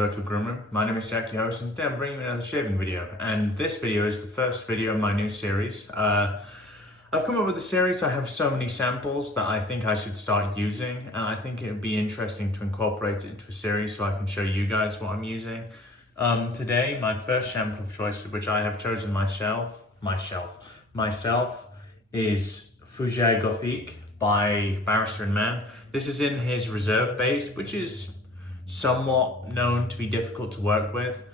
virtual groomer. My name is Jack, your host, and today I'm bringing you another shaving video. And this video is the first video in my new series. I've come up with a series. I have so many samples that I think I should start using, and I think it would be interesting to incorporate it into a series so I can show you guys what I'm using. Today, my first sample of choice, which I have chosen myself, is Fougere Gothique by Barrister and Mann. This is in his reserve base, which is somewhat known to be difficult to work with.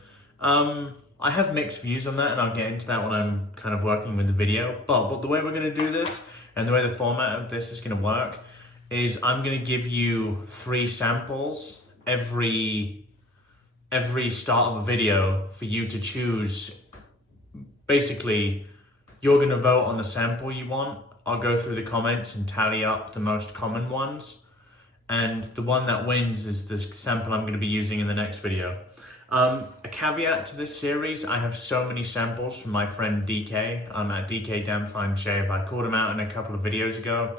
I have mixed views on that, and I'll get into that when I'm kind of working with the video. But the way we're going to do this, and the way the format of this is going to work, is I'm going to give you 3 samples every start of a video for you to choose. Basically, you're going to vote on the sample you want. I'll go through the comments and tally up the most common ones, and the one that wins is the sample I'm going to be using in the next video. A caveat to this series, I have so many samples from my friend DK. At DK Damn Fine Shave. I called him out in a couple of videos ago.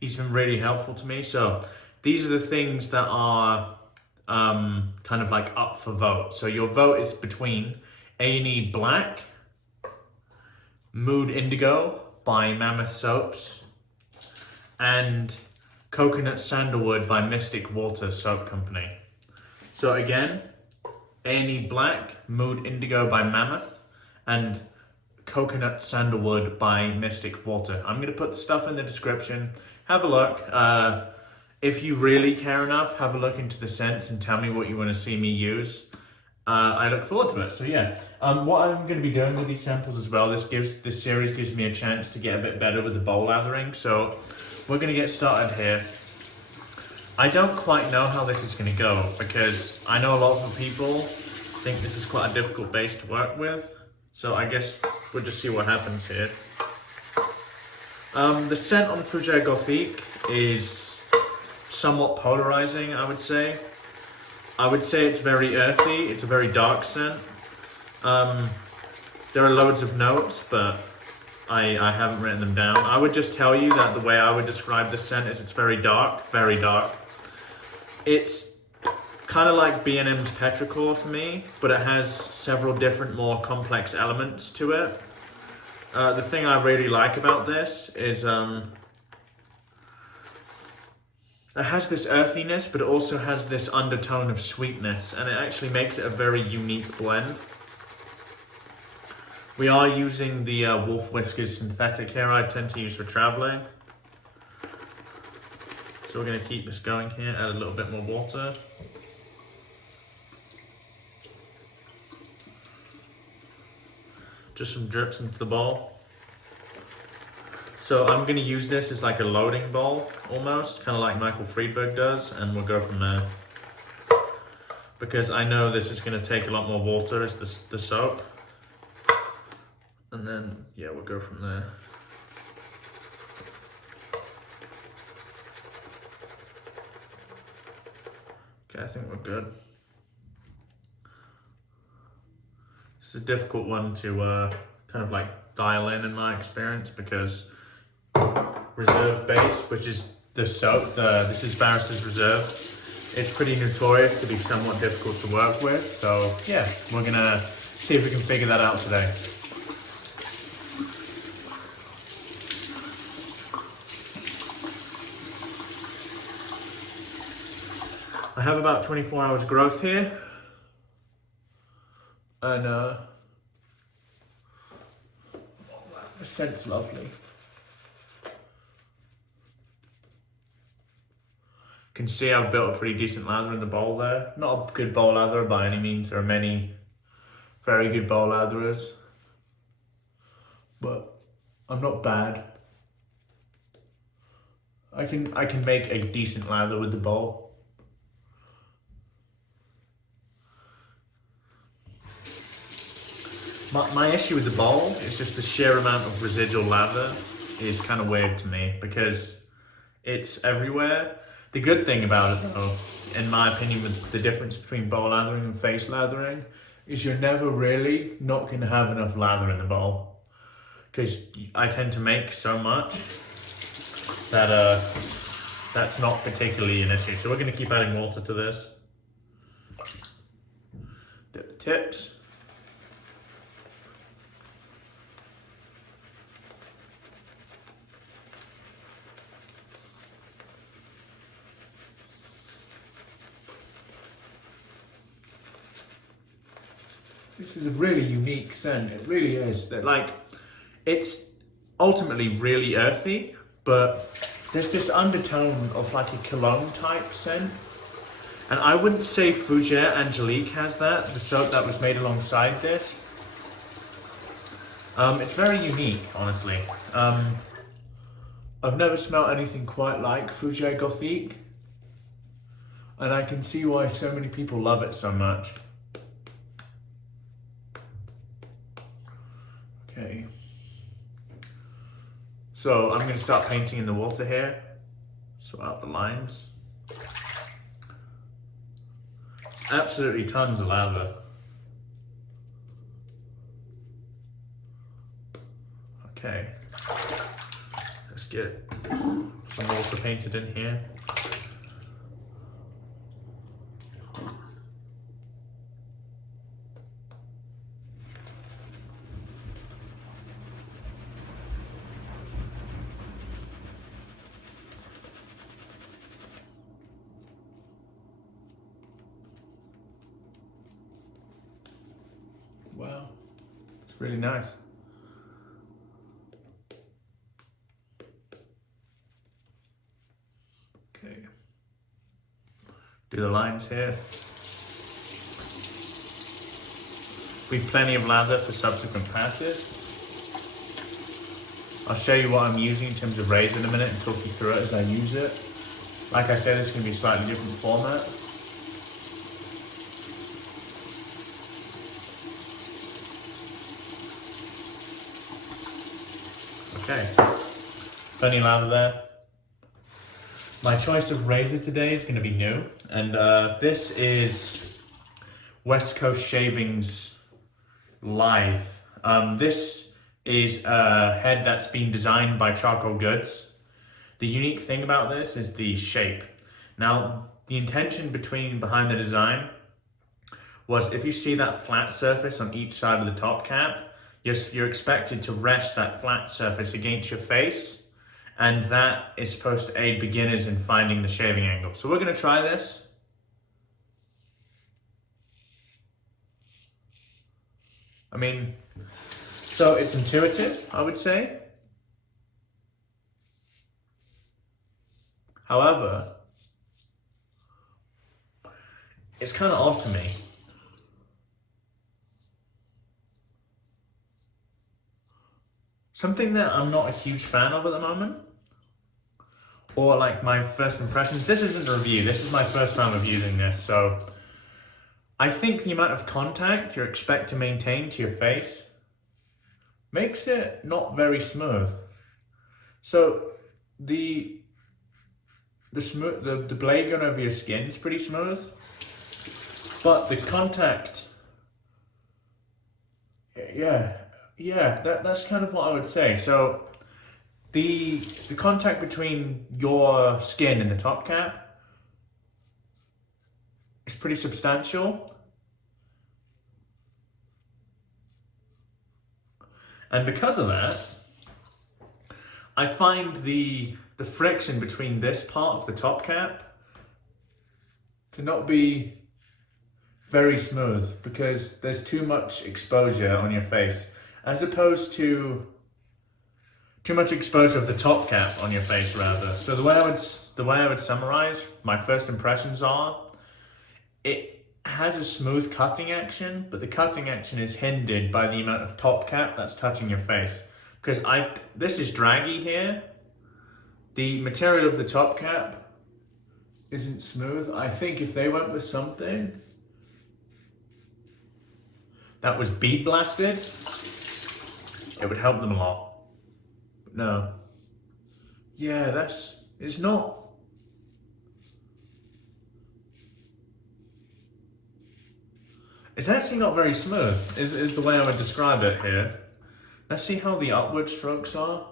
He's been really helpful to me. So these are the things that are kind of like up for vote. So your vote is between A&E Black, Mood Indigo by Mammoth Soaps, and Coconut Sandalwood by Mystic Water Soap Company. So again, A&E Black, Mood Indigo by Mammoth, and Coconut Sandalwood by Mystic Water. I'm going to put the stuff in the description. Have a look. If you really care enough, have a look into the scents and tell me what you want to see me use. I look forward to it. So yeah, what I'm going to be doing with these samples as well, this series gives me a chance to get a bit better with the bowl lathering. So we're going to get started here. I don't quite know how this is going to go, because I know a lot of people think this is quite a difficult base to work with. So I guess we'll just see what happens here. The scent on Fougere Gothique is somewhat polarizing, I would say. I would say it's very earthy. It's a very dark scent. There are loads of notes, but I haven't written them down. I would just tell you that the way I would describe the scent is it's very dark, very dark. It's kind of like B&M's Peppercorn for me, but it has several different, more complex elements to it. The thing I really like about this is it has this earthiness, but it also has this undertone of sweetness, and it actually makes it a very unique blend. We are using the Whiskers synthetic here. I tend to use for traveling. So we're going to keep this going here, add a little bit more water. Just some drips into the bowl. So I'm going to use this as like a loading bowl, almost, kind of like Michael Friedberg does, and we'll go from there. Because I know this is going to take a lot more water as the soap. And then, yeah, we'll go from there. Okay, I think we're good. This is a difficult one to kind of like dial in my experience, because reserve base, which is the soap, this is Barrister's Reserve, it's pretty notorious to be somewhat difficult to work with. So yeah, we're gonna see if we can figure that out today. I have about 24 hours growth here, and the scent's lovely. You can see I've built a pretty decent lather in the bowl there. Not a good bowl latherer by any means. There are many very good bowl latherers, but I'm not bad. I can make a decent lather with the bowl. My issue with the bowl is just the sheer amount of residual lather is kind of weird to me, because it's everywhere. The good thing about it, though, in my opinion, with the difference between bowl lathering and face lathering, is you're never really not going to have enough lather in the bowl. Because I tend to make so much that that's not particularly an issue. So we're going to keep adding water to this. tips. This is a really unique scent. It really is. That like, it's ultimately really earthy, but there's this undertone of like a cologne type scent. And I wouldn't say Fougere Angelique has that, the soap that was made alongside this. It's very unique, honestly. I've never smelled anything quite like Fougere Gothique, and I can see why so many people love it so much. Okay. So I'm going to start painting in the water here, sort out the lines. Absolutely tons of lather. Okay, let's get some water painted in here. Wow, it's really nice. Okay, do the lines here. We've plenty of lather for subsequent passes. I'll show you what I'm using in terms of razor in a minute and talk you through it as I use it. Like I said, it's going to be a slightly different format. Okay, plenty of lather there. My choice of razor today is going to be new, and this is West Coast Shavings Lithe. This is a head that's been designed by Charcoal Goods. The unique thing about this is the shape. Now, the intention behind the design was, if you see that flat surface on each side of the top cap, you're expected to rest that flat surface against your face, and that is supposed to aid beginners in finding the shaving angle. So we're going to try this. I mean, so it's intuitive, I would say. However, it's kind of odd to me. Something that I'm not a huge fan of at the moment, or like my first impressions. This isn't a review, this is my first time of using this, so I think the amount of contact you expect to maintain to your face makes it not very smooth. So the blade going over your skin is pretty smooth, but the contact, yeah, that's kind of what I would say. So the contact between your skin and the top cap is pretty substantial. And because of that, I find the friction between this part of the top cap to not be very smooth, because there's too much exposure on your face, as opposed to too much exposure of the top cap on your face, rather. So the way I would summarize my first impressions are, it has a smooth cutting action, but the cutting action is hindered by the amount of top cap that's touching your face. Because this is draggy here. The material of the top cap isn't smooth. I think if they went with something that was bead blasted, it would help them a lot. But no. Yeah, it's not. It's actually not very smooth, is the way I would describe it here. Let's see how the upward strokes are.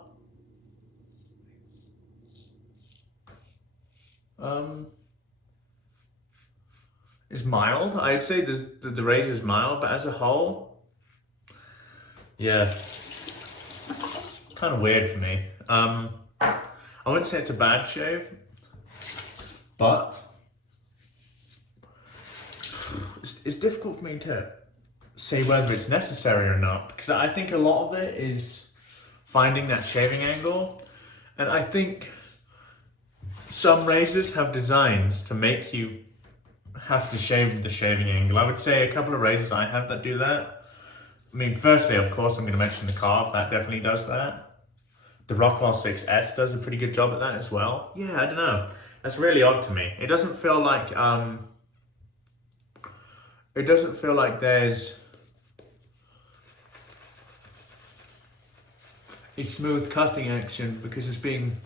is mild. I'd say the razor is mild, but as a whole, yeah, kind of weird for me. I wouldn't say it's a bad shave, but it's difficult for me to say whether it's necessary or not, because I think a lot of it is finding that shaving angle, and I think some razors have designs to make you have to shave the shaving angle. I would say a couple of razors I have that do that. I mean, firstly, of course, I'm going to mention the Carve. That definitely does that. The Rockwell 6S does a pretty good job at that as well. Yeah, I don't know. That's really odd to me. It doesn't feel like there's a smooth cutting action, because it's being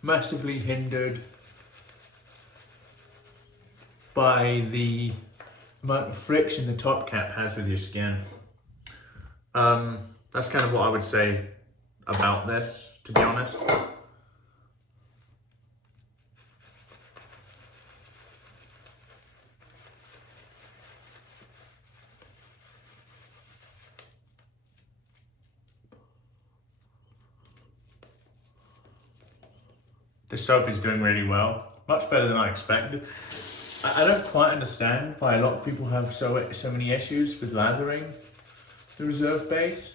massively hindered by the amount of friction the top cap has with your skin. That's kind of what I would say about this, to be honest. The soap is doing really well, much better than I expected. I don't quite understand why a lot of people have so many issues with lathering the reserve base.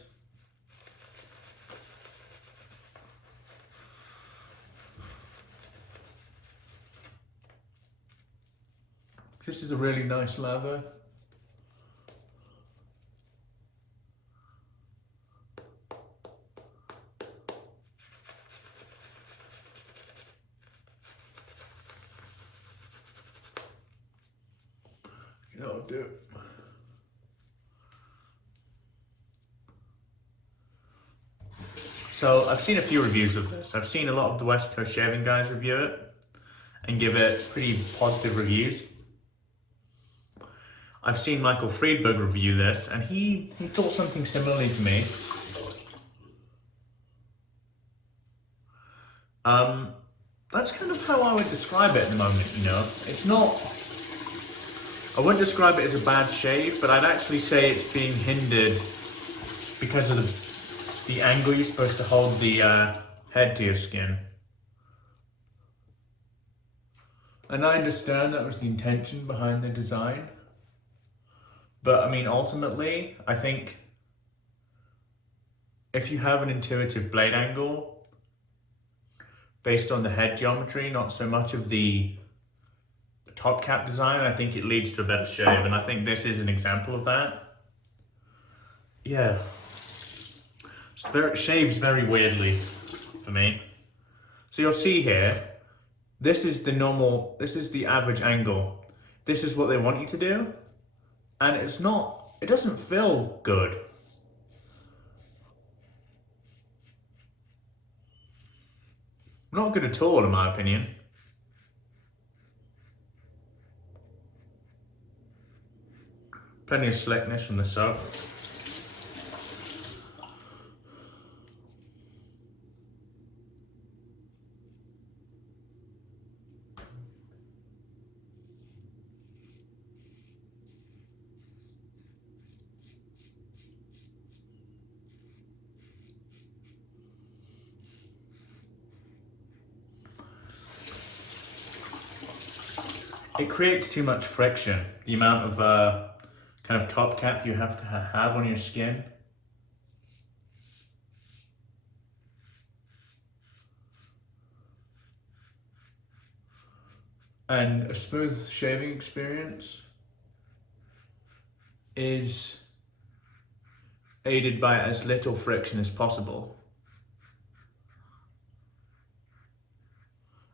This is a really nice lather. That'll do it. So I've seen a few reviews of this. I've seen a lot of the West Coast shaving guys review it and give it pretty positive reviews. I've seen Michael Friedberg review this, and he thought something similarly to me. That's kind of how I would describe it at the moment, you know. It's not, I wouldn't describe it as a bad shave, but I'd actually say it's being hindered because of the angle you're supposed to hold the head to your skin. And I understand that was the intention behind the design. But I mean, ultimately, I think if you have an intuitive blade angle based on the head geometry, not so much of the top cap design, I think it leads to a better shave. And I think this is an example of that. Yeah. It shaves very weirdly for me. So you'll see here, this is the average angle. This is what they want you to do. And it doesn't feel good. Not good at all, in my opinion. Plenty of slickness from the soap. It creates too much friction, the amount of kind of top cap you have to have on your skin. And a smooth shaving experience is aided by as little friction as possible.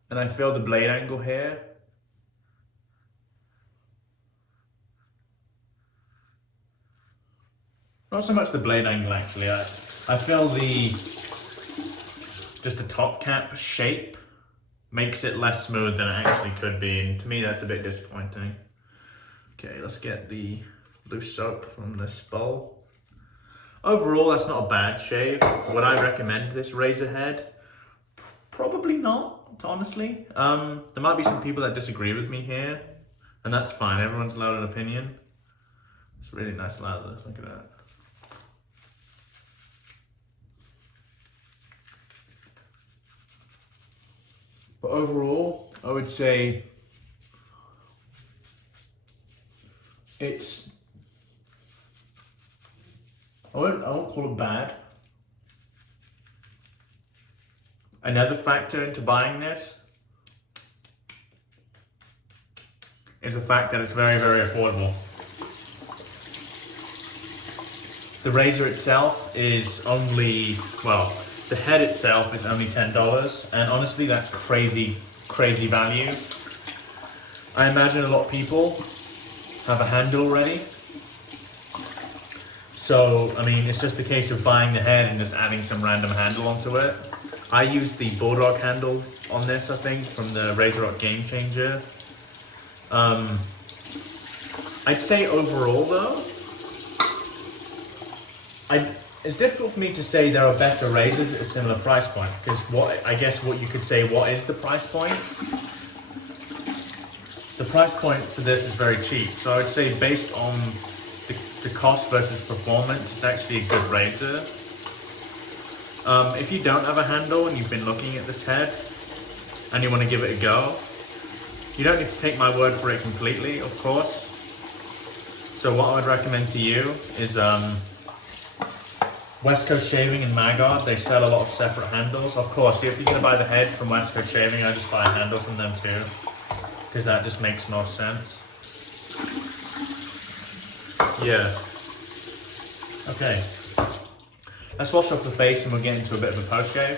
And I feel the blade angle here not so much the blade angle actually, I feel just the top cap shape makes it less smooth than it actually could be, and to me that's a bit disappointing. Okay, let's get the loose soap from this bowl. Overall, that's not a bad shave. Would I recommend this razor head? Probably not, honestly. There might be some people that disagree with me here, and that's fine. Everyone's allowed an opinion. It's really nice leather. Look at that. But overall, I would say it's, I won't call it bad. Another factor into buying this is the fact that it's very, very affordable. The razor itself is only, well, the head itself is only $10, and honestly that's crazy value. I imagine a lot of people have a handle already. So, I mean, it's just a case of buying the head and just adding some random handle onto it. I use the Bulldog handle on this, I think, from the Razor Game Changer. I'd say overall though, it's difficult for me to say there are better razors at a similar price point, because I guess what you could say, what is the price point? The price point for this is very cheap, so I would say based on the cost versus performance, it's actually a good razor. If you don't have a handle and you've been looking at this head and you want to give it a go, you don't need to take my word for it completely, of course. So what I would recommend to you is West Coast Shaving and Magard. They sell a lot of separate handles. Of course, if you're going to buy the head from West Coast Shaving, I just buy a handle from them too, because that just makes more sense. Yeah. Okay. Let's wash off the face and we'll get into a bit of a post shave.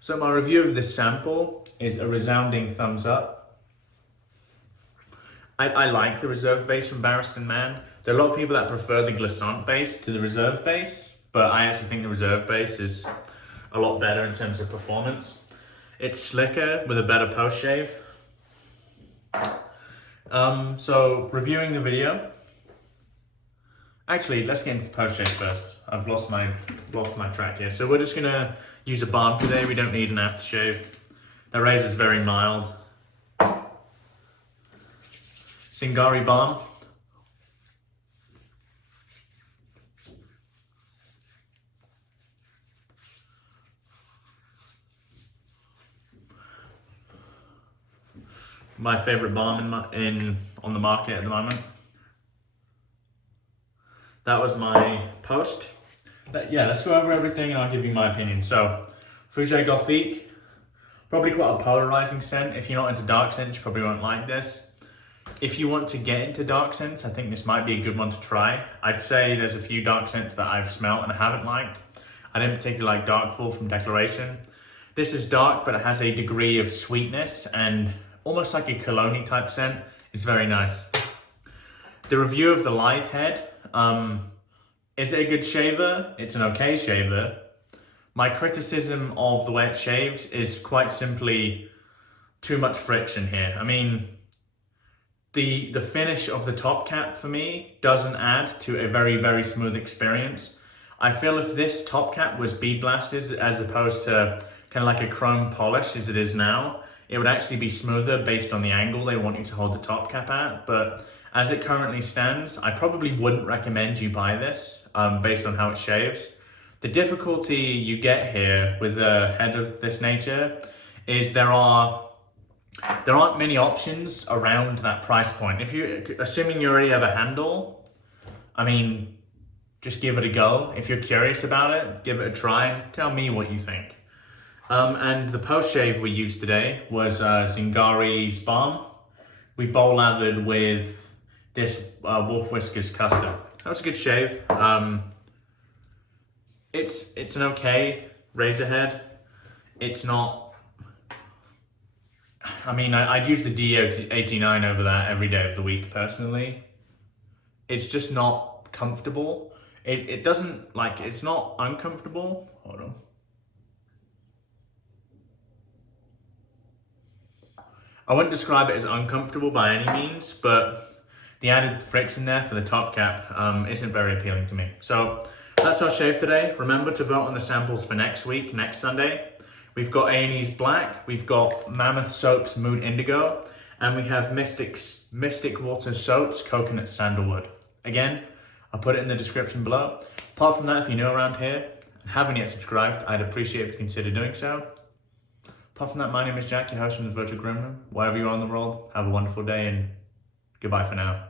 So my review of this sample is a resounding thumbs up. I like the reserve base from Barrister and Mann. There are a lot of people that prefer the glissant base to the reserve base, but I actually think the reserve base is a lot better in terms of performance. It's slicker with a better post shave. So reviewing the video. Actually, let's get into the post shave first. I've lost my track here. So we're just gonna use a balm today. We don't need an aftershave. The razor is very mild. Singari balm. My favorite balm on the market at the moment. That was my post. But yeah, let's go over everything and I'll give you my opinion. So, Fougere Gothique, probably quite a polarizing scent. If you're not into dark scents, you probably won't like this. If you want to get into dark scents, I think this might be a good one to try. I'd say there's a few dark scents that I've smelled and I haven't liked. I didn't particularly like Darkful from Declaration. This is dark, but it has a degree of sweetness and almost like a cologne type scent. It's very nice. The review of the Lithe head. Is it a good shaver? It's an okay shaver. My criticism of the way it shaves is quite simply too much friction here. I mean, the finish of the top cap for me doesn't add to a very, very smooth experience. I feel if this top cap was bead blasted as opposed to kind of like a chrome polish as it is now, it would actually be smoother based on the angle they want you to hold the top cap at. But as it currently stands, I probably wouldn't recommend you buy this based on how it shaves. The difficulty you get here with a head of this nature is there aren't many options around that price point. If you, assuming you already have a handle, I mean, just give it a go. If you're curious about it, give it a try and tell me what you think. And the post shave we used today was Zingari's balm. We bowl lathered with this Wolf Whiskers custom. That was a good shave. It's an okay razor head. It's not, I mean, I'd use the D89 over that every day of the week personally. It's just not comfortable. It doesn't, like, it's not uncomfortable. Hold on. I wouldn't describe it as uncomfortable by any means, but the added friction there for the top cap isn't very appealing to me. So that's our shave today. Remember to vote on the samples for next week, next Sunday. We've got A&E's Black, we've got Mammoth Soaps Mood Indigo, and we have Mystic Water Soaps Coconut Sandalwood. Again, I'll put it in the description below. Apart from that, if you're new around here and haven't yet subscribed, I'd appreciate if you consider doing so. Apart from that, my name is Jack, your host from the Virtual Groom Room. Wherever you are in the world, have a wonderful day and goodbye for now.